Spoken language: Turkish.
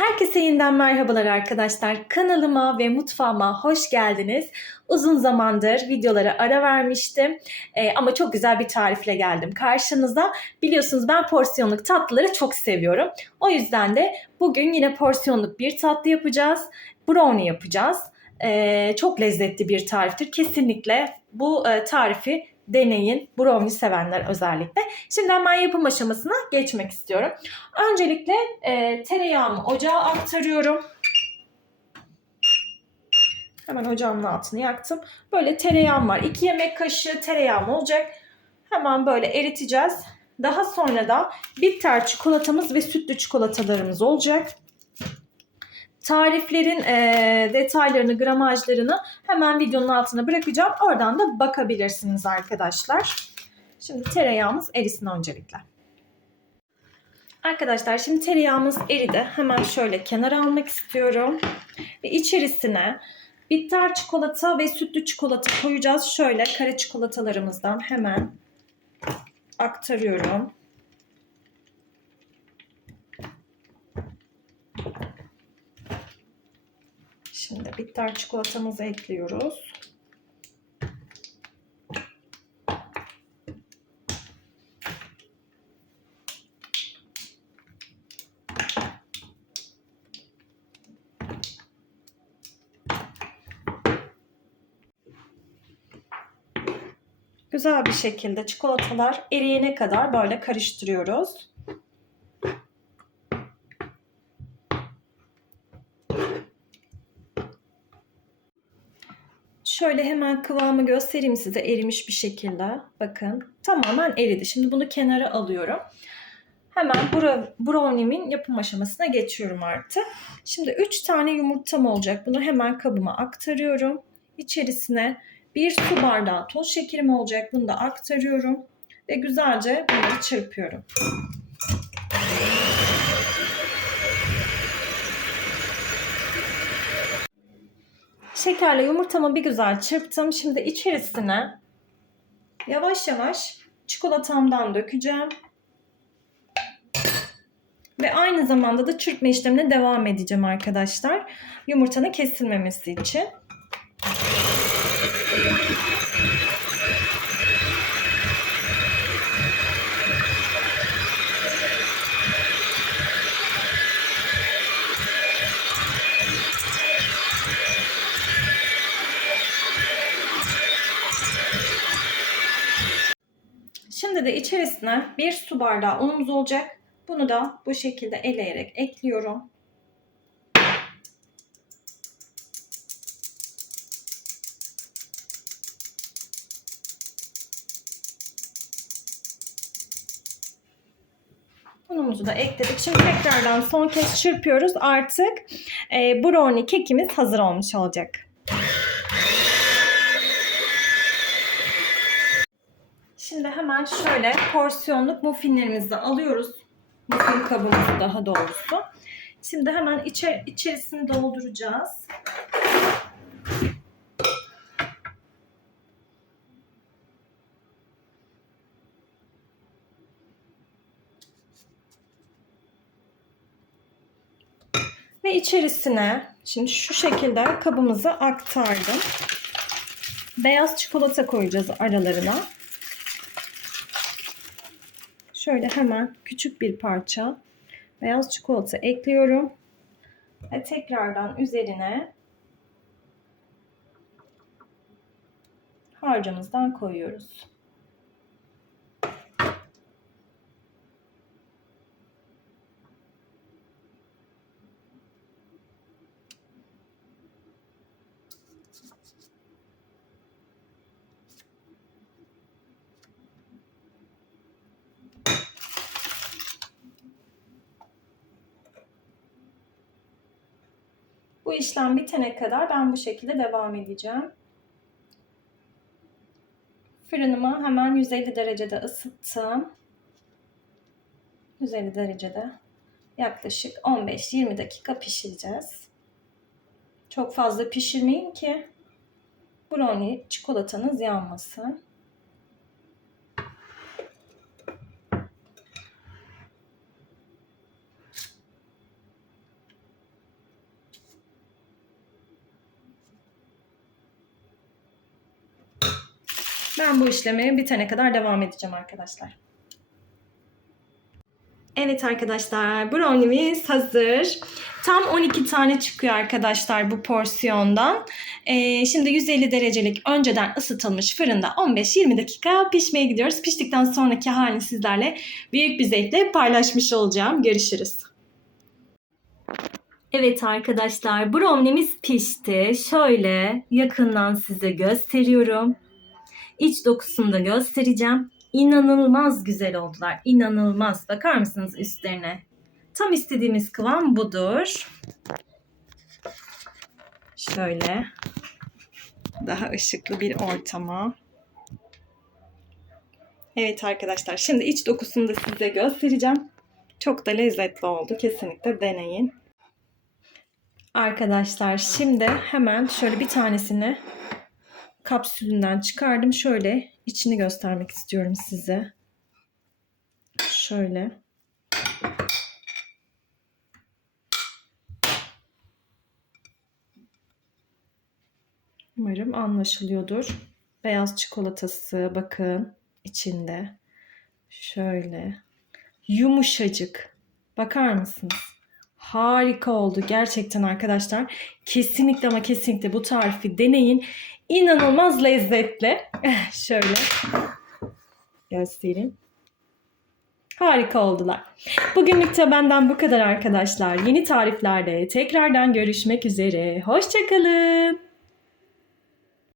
Herkese yeniden merhabalar arkadaşlar. Kanalıma ve mutfağıma hoş geldiniz. Uzun zamandır videolara ara vermiştim Ee, ama çok güzel bir tarifle geldim karşınıza. Biliyorsunuz ben porsiyonluk tatlıları çok seviyorum. O yüzden de bugün yine porsiyonluk bir tatlı yapacağız. Brownie yapacağız. Ee, çok lezzetli bir tariftir. Kesinlikle bu e, tarifi deneyin. Brownie sevenler özellikle. Şimdi hemen yapım aşamasına geçmek istiyorum. Öncelikle e, tereyağımı ocağa aktarıyorum. Hemen ocağımın altını yaktım. Böyle tereyağım var. 2 yemek kaşığı tereyağım olacak. Hemen böyle eriteceğiz. Daha sonra da bitter çikolatamız ve sütlü çikolatalarımız olacak. Tariflerin e, detaylarını, gramajlarını hemen videonun altına bırakacağım. Oradan da bakabilirsiniz arkadaşlar. Şimdi tereyağımız erisin öncelikle. Arkadaşlar şimdi tereyağımız eridi. Hemen şöyle kenara almak istiyorum. Ve içerisine bitter çikolata ve sütlü çikolata koyacağız. Şöyle kare çikolatalarımızdan hemen aktarıyorum. Şimdi bitter çikolatamızı ekliyoruz. Güzel bir şekilde çikolatalar eriyene kadar böyle karıştırıyoruz. Şöyle hemen kıvamı göstereyim size erimiş bir şekilde. Bakın tamamen eridi. Şimdi bunu kenara alıyorum. Hemen brownie'min yapım aşamasına geçiyorum artık. Şimdi 3 tane yumurtam olacak. Bunu hemen kabıma aktarıyorum. İçerisine bir su bardağı toz şekerim olacak. Bunu da aktarıyorum. Ve güzelce bunları çırpıyorum. Şekerle yumurtamı bir güzel çırptım. Şimdi içerisine yavaş yavaş çikolatamdan dökeceğim. Ve aynı zamanda da çırpma işlemine devam edeceğim arkadaşlar. Yumurtanın kesilmemesi için. Şimdi de içerisine bir su bardağı unumuz olacak. Bunu da bu şekilde eleyerek ekliyorum. Unumuzu da ekledik. Şimdi tekrardan son kez çırpıyoruz. Artık e, brownie kekimiz hazır olmuş olacak. Şimdi hemen şöyle porsiyonluk muffinlerimizi alıyoruz. Muffin kabımızı daha doğrusu. Şimdi hemen içer içerisini dolduracağız. Ve içerisine şimdi şu şekilde kabımızı aktardım. Beyaz çikolata koyacağız aralarına. Şöyle hemen küçük bir parça beyaz çikolata ekliyorum. Ve tekrardan üzerine harcımızdan koyuyoruz. Bu işlem bitene kadar ben bu şekilde devam edeceğim. Fırınımı hemen 150 derecede ısıttım. 150 derecede yaklaşık 15-20 dakika pişireceğiz. Çok fazla pişirmeyin ki brownie çikolatanız yanmasın. Ben bu işlemi bitene kadar devam edeceğim arkadaşlar. Evet arkadaşlar brownie'miz hazır. Tam 12 tane çıkıyor arkadaşlar bu porsiyondan. Ee, şimdi 150 derecelik önceden ısıtılmış fırında 15-20 dakika pişmeye gidiyoruz. Piştikten sonraki halini sizlerle büyük bir zevkle paylaşmış olacağım. Görüşürüz. Evet arkadaşlar brownie'miz pişti. Şöyle yakından size gösteriyorum. İç dokusunu da göstereceğim. İnanılmaz güzel oldular. İnanılmaz. Bakar mısınız üstlerine? Tam istediğimiz kıvam budur. Şöyle daha ışıklı bir ortama. Evet arkadaşlar şimdi iç dokusunu da size göstereceğim. Çok da lezzetli oldu. Kesinlikle deneyin. Arkadaşlar şimdi hemen şöyle bir tanesini kapsülünden çıkardım. Şöyle içini göstermek istiyorum size. Şöyle. Umarım anlaşılıyordur. Beyaz çikolatası bakın içinde. Şöyle. Yumuşacık. Bakar mısınız? Harika oldu gerçekten arkadaşlar. Kesinlikle ama kesinlikle bu tarifi deneyin. İnanılmaz lezzetli. Şöyle göstereyim. Harika oldular. Bugünlük de benden bu kadar arkadaşlar. Yeni tariflerde tekrardan görüşmek üzere. Hoşçakalın.